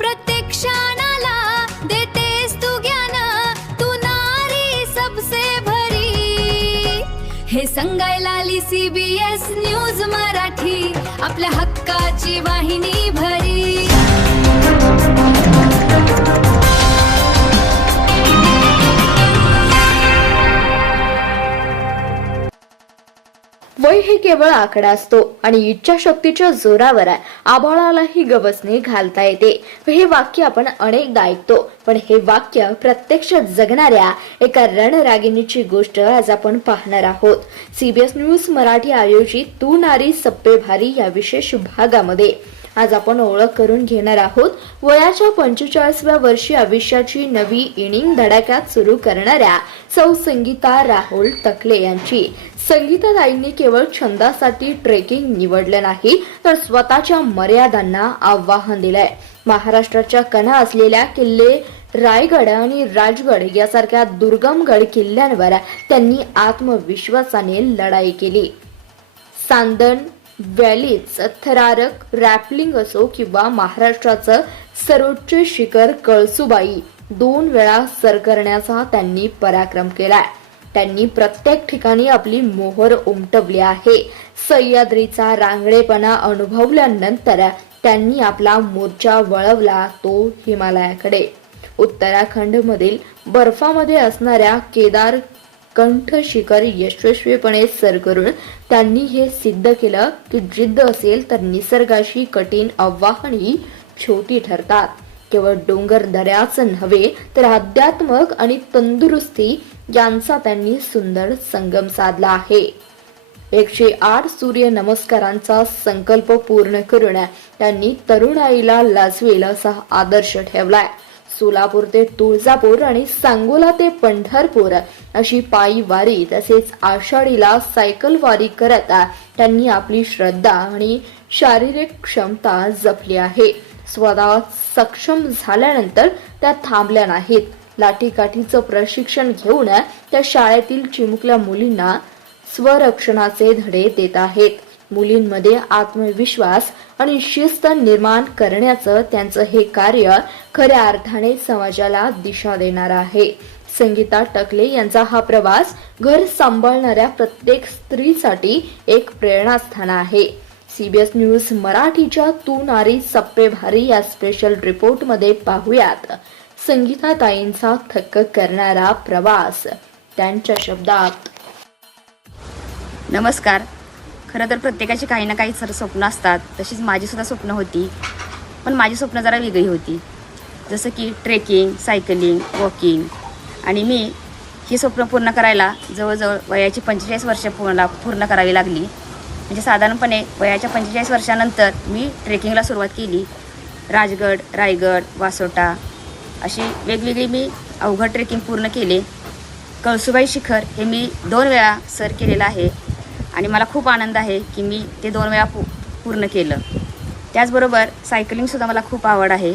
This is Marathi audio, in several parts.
प्रत्येक क्षणाला देतेस तू ज्ञान, तू नारी सबसे भरी। हे सांगायला आली CBS न्यूज मराठी, आपल्या हक्काची वाहिनी भरी। वय हे केवळ आकडा असतो आणि इच्छाशक्तीच्या जोरावर आभाळालाही गवसणी घालता येते। हे वाक्य आपण अनेकदा ऐकतो, पण हे वाक्य प्रत्यक्षात जगणाऱ्या एका रणरागिणीची गोष्ट आज आपण पाहणार आहोत। CBS न्यूज मराठी आयोजित तू नारी सप्पे भारी या विशेष भागामध्ये आज आपण ओळख करून घेणार आहोत वयाच्या 45व्या वर्षी आयुष्याची नवी इनिंग धडाक्यात सुरू करणाऱ्या सौ संगीता राहुल टकले यांची। संगीताताईंनी केवळ छंदासाठी ट्रेकिंग निवडलं नाही, तर स्वतःच्या मर्यादांना आव्हान दिलंय। महाराष्ट्राच्या कणा असलेल्या किल्ले रायगड आणि राजगड यासारख्या दुर्गम गड किल्ल्यांवर त्यांनी आत्मविश्वासाने लढाई केली। सांदन व्हॅलीच थरारक रॅपलिंग असो किंवा महाराष्ट्राचं सर्वोच्च शिखर कळसुबाई 2 वेळा सर करण्याचा त्यांनी पराक्रम केलाय। त्यांनी प्रत्येक ठिकाणी आपली मोहर उमटवली आहे। सह्याद्रीचा रांगडेपणा अनुभवल्यानंतर त्यांनी आपला मोर्चा वळवला तो हिमालयाकडे। उत्तराखंड मधील बर्फामध्ये असणाऱ्या केदार कंठ शिखर यशस्वीपणे सर करून त्यांनी हे सिद्ध केलं की जिद्द असेल तर निसर्गाशी कठीण आव्हानही छोटी ठरतात। केवळ डोंगर दऱ्याच नव्हे तर अध्यात्मक आणि तंदुरुस्ती यांचा त्यांनी सुंदर संगम साधला आहे। 108 सूर्य नमस्कारांचा संकल्प पूर्ण करून त्यांनी तरुणाईला लाजवेल असा आदर्श ठेवलाय। सोलापूर ते तुळजापूर आणि सांगोला ते पंढरपूर अशी पायी वारी तसेच आषाढीला सायकल वारी करत त्यांनी आपली श्रद्धा आणि शारीरिक क्षमता जपली आहे। स्वतः सक्षम झाल्यानंतर त्या थांबल्या नाहीत। लाठीकाठीचं प्रशिक्षण घेऊन त्या शाळेतील चिमुकल्या मुलींना स्वरक्षणाचे धडे देत आहेत। मुलींमध्ये आत्मविश्वास आणि शिस्त निर्माण करण्याचं त्यांचं हे कार्य खऱ्या अर्थाने समाजाला दिशा देणार आहे। संगीता टकले यांचा हा प्रवास घर सांभाळणाऱ्या प्रत्येक स्त्रीसाठी एक प्रेरणास्थान आहे। CBS न्यूज मराठीच्या तू नारी सप्पे भारी या स्पेशल रिपोर्ट मध्ये पाहूयात संगीताताईंचा थक्क करणारा प्रवास त्यांच्या शब्दात। नमस्कार। खरं तर प्रत्येकाची काही ना काही स्वप्न असतात, तशीच माझी सुद्धा स्वप्न होती, पण माझी स्वप्न जरा वेगळी होती। जसं की ट्रेकिंग, सायकलिंग, वॉकिंग, आणि मी ही स्वप्न पूर्ण करायला जवळजवळ वयाची 45 वर्ष पूर्ण करावी लागली। म्हणजे साधारणपणे वयाच्या 45 वर्षानंतर मी ट्रेकिंगला सुरुवात केली। राजगड, रायगड, वासोटा अशी वेगवेगळी मी अवघड ट्रेकिंग पूर्ण केले। कळसुबाई शिखर हे मी 2 वेळा सर केलेलं आहे आणि मला खूप आनंद आहे की मी ते 2 वेळा पूर्ण केलं। त्याचबरोबर सायकलिंगसुद्धा मला खूप आवड आहे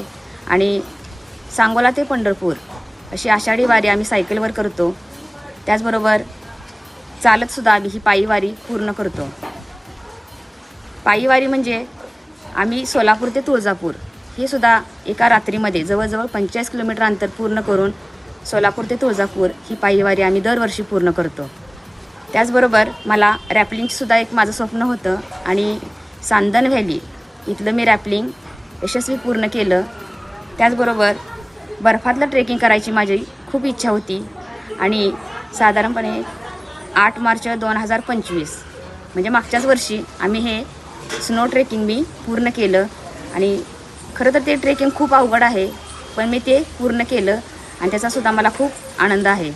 आणि सांगोला ते पंढरपूर अशी आषाढी वारी आम्ही सायकलवर करतो। त्याचबरोबर चालतसुद्धा आम्ही ही पायी वारी पूर्ण करतो। पायी वारी म्हणजे आम्ही सोलापूर ते तुळजापूर हे सुद्धा एका रात्रीमध्ये जवळजवळ 45 किलोमीटर अंतर पूर्ण करून सोलापूर ते तुळजापूर ही पायी वारी आम्ही दरवर्षी पूर्ण करतो। त्याचबरोबर मला रॅपलिंगसुद्धा एक माझं स्वप्न होतं आणि सांदन व्हॅली इथलं मी रॅपलिंग यशस्वी पूर्ण केलं। त्याचबरोबर बर्फातलं ट्रेकिंग करायची माझी खूप इच्छा होती आणि साधारणपणे 8 मार्च 2025 म्हणजे मागच्याच वर्षी आम्ही हे स्नो ट्रेकिंग मी पूर्ण केलं। आणि खरं तर ते ट्रेकिंग खूप अवघड आहे, पण मी ते पूर्ण केलं आणि त्याचासुद्धा मला खूप आनंद आहे।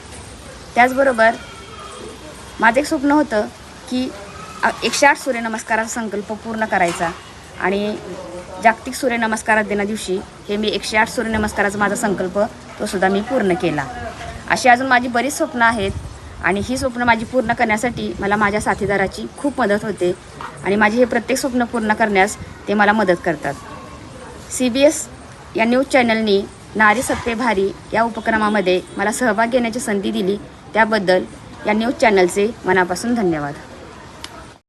त्याचबरोबर माझं एक स्वप्न होतं की 108 सूर्यनमस्काराचा संकल्प पूर्ण करायचा आणि जागतिक सूर्यनमस्कार दिना दिवशी हे मी 108 सूर्यनमस्काराचा माझा संकल्प तो सुद्धा मी पूर्ण केला। अशी अजून माझी बरीच स्वप्न आहेत आणि ही स्वप्न माझी पूर्ण करण्यासाठी मला माझ्या साथीदाराची खूप मदत होते आणि माझी हे प्रत्येक स्वप्न पूर्ण करण्यास ते मला मदत करतात। CBS या न्यूज चॅनलनी नारी सप्पे भारी या उपक्रमामध्ये मला सहभाग घेण्याची संधी दिली, त्याबद्दल या न्यूज चॅनलचे मनापासून धन्यवाद।